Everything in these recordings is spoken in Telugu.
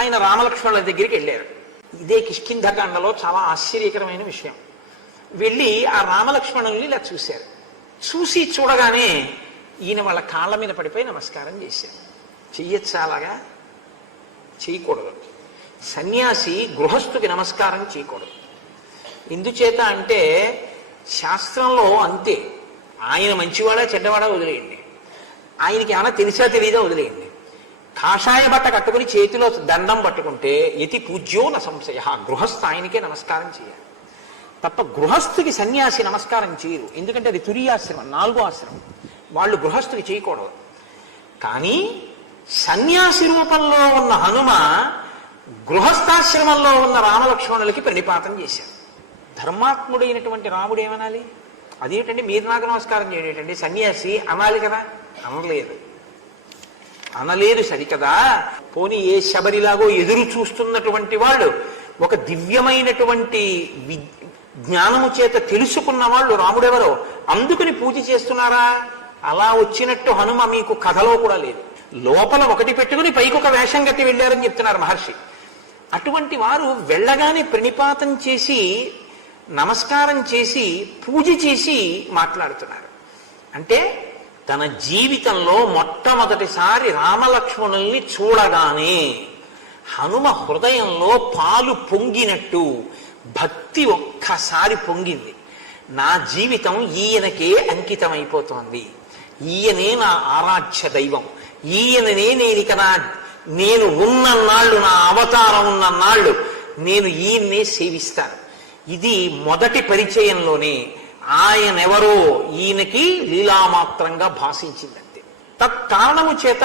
ఆయన రామలక్ష్మణుల దగ్గరికి వెళ్ళారు. ఇదే కిష్కింధకాండలో చాలా ఆశ్చర్యకరమైన విషయం. వెళ్ళి ఆ రామలక్ష్మణుల్ని ఇలా చూశారు. చూసి చూడగానే ఈయన వాళ్ళ కాళ్ళ మీద పడిపోయి నమస్కారం చేశారు. చెయ్యొచ్చు, అలాగా చేయకూడదు. సన్యాసి గృహస్థుకి నమస్కారం చేయకూడదు. ఎందుచేత అంటే శాస్త్రంలో అంతే. ఆయన మంచివాడా చెడ్డవాడా వదిలేయండి, ఆయనకి ఏమైనా తెలిసా తెలియదా వదిలేయండి. కాషాయ బట్ట కట్టుకుని చేతిలో దండం పట్టుకుంటే యతి పూజ్యో న సంశయ, గృహస్థ ఆయనకే నమస్కారం చేయాలి తప్ప గృహస్థుకి సన్యాసి నమస్కారం చేయరు. ఎందుకంటే అది తురియాశ్రమం, 4వ ఆశ్రమం. వాళ్ళు గృహస్థుకి చేయకూడదు. కానీ సన్యాసి రూపంలో ఉన్న హనుమ గృహస్థాశ్రమంలో ఉన్న రామలక్ష్మణులకి ప్రణిపాతం చేశారు. ధర్మాత్ముడైనటువంటి రాముడు ఏమనాలి? అదేంటండి మీరు నాకు నమస్కారం చేయటండి, సన్యాసి అనాలి కదా. అనలేదు సరికదా. పోనీ ఏ శబరిలాగో ఎదురు చూస్తున్నటువంటి వాళ్ళు, ఒక దివ్యమైనటువంటి జ్ఞానము చేత తెలుసుకున్న వాళ్ళు రాముడెవరో అందుకుని పూజ చేస్తున్నారా? అలా వచ్చినట్టు హనుమ మీకు కథలో కూడా లేదు. లోపల ఒకటి పెట్టుకుని పైకి ఒక వేషం కట్టి వెళ్ళారని చెప్తున్నారు మహర్షి. అటువంటి వారు వెళ్ళగానే ప్రణిపాతం చేసి నమస్కారం చేసి పూజ చేసి మాట్లాడుతున్నారు. అంటే తన జీవితంలో మొట్టమొదటిసారి రామలక్ష్మణుల్ని చూడగానే హనుమ హృదయంలో పాలు పొంగినట్టు భక్తి ఒక్కసారి పొంగింది. నా జీవితం ఈయనకే అంకితమైపోతోంది, ఈయనే నా ఆరాధ్య దైవం, ఈయననే నేను ఉన్నన్నాళ్ళు, నా అవతారం ఉన్నన్నాళ్ళు నేను ఈయన్నే సేవిస్తాను. ఇది మొదటి పరిచయంలోనే ఆయనెవరో ఈయనకి లీలామాత్రంగా భాషించిందంతే. తత్కారణము చేత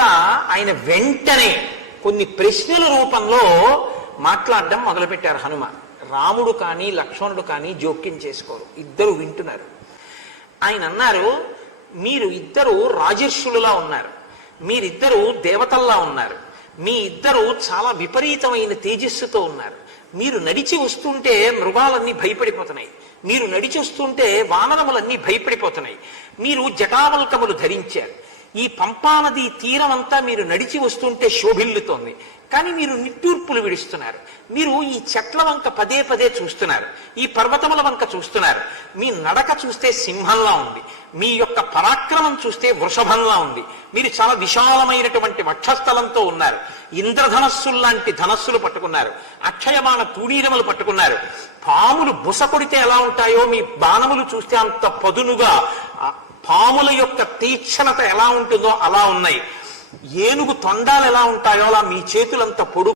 ఆయన వెంటనే కొన్ని ప్రశ్నల రూపంలో మాట్లాడడం మొదలుపెట్టారు హనుమ. రాముడు కానీ లక్ష్మణుడు కానీ జోక్యం చేసుకోరు, ఇద్దరు వింటున్నారు. ఆయన అన్నారు, మీరు ఇద్దరు రాజర్షులులా ఉన్నారు, మీరిద్దరూ దేవతల్లా ఉన్నారు, మీ ఇద్దరు చాలా విపరీతమైన తేజస్సుతో ఉన్నారు. మీరు నడిచి వస్తుంటే మృగాలన్నీ భయపడిపోతున్నాయి, మీరు నడిచి వస్తుంటే వానరములన్నీ భయపడిపోతున్నాయి. మీరు జటావల్కములు ధరించారు, ఈ పంపానది తీరం అంతా మీరు నడిచి వస్తుంటే శోభిల్లుతోంది. కానీ మీరు నిట్టూర్పులు విడుస్తున్నారు. మీరు ఈ చెట్ల వంక పదే పదే చూస్తున్నారు, ఈ పర్వతముల వంక చూస్తున్నారు. మీ నడక చూస్తే సింహంలా ఉంది, మీ యొక్క పరాక్రమం చూస్తే వృషభంలా ఉంది. మీరు చాలా విశాలమైనటువంటి వక్షస్థలంతో ఉన్నారు, ఇంద్రధనస్సుల్లాంటి ధనస్సులు పట్టుకున్నారు, అక్షయమాన తూణీరములు పట్టుకున్నారు. పాములు బుస కొడితే ఎలా ఉంటాయో మీ బాణములు చూస్తే అంత పదునుగా, పాముల యొక్క తీక్షణత ఎలా ఉంటుందో అలా ఉన్నాయి. ఏనుగు తొండాలు ఎలా ఉంటాయో అలా మీ చేతులంత పొడుగు